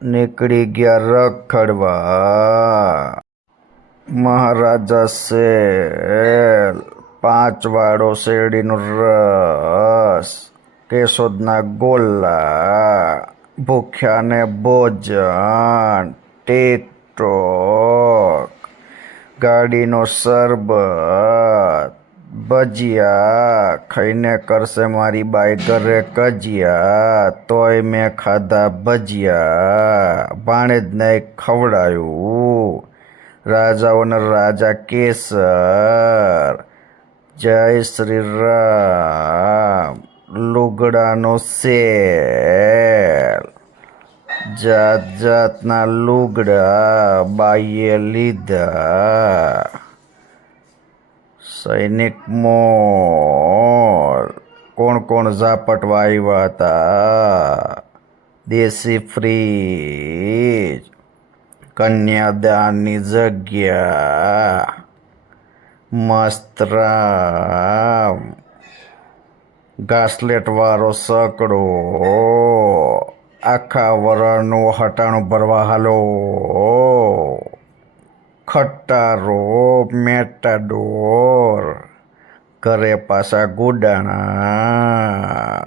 નીકળી ગયા રખડવા. મહારાજા શેલ, 5 વાળો શેરડીનો રસ, કેશોદના ગોલા, ભૂખ્યાને ભોજન, ટીકટોક, ગાડીનો શરબત, ભજીયા ખાઈને કરશે મારી બાઈ ઘરે કજિયા, તોય મેં ખાધા ભજીયા, ભાણેજને ખવડાયું, રાજાઓના રાજા કેસર, જય શ્રી રામ, લુગડાનો સેલ, જાત જાતના લુગડા બાઈએ લીધા. સૈનિક મોલ, કોણ કોણ ઝાપટવા આવ્યા હતા? દેશી ફ્રીજ, કન્યાદાનની જગ્યા, મસ્ત રામ, ઘાસલેટવાળો સકડો, આખા વરણનું હટાણું ભરવા હાલો, ખટારો, મેટાડોર, ઘરે પાછા ગુડાણા.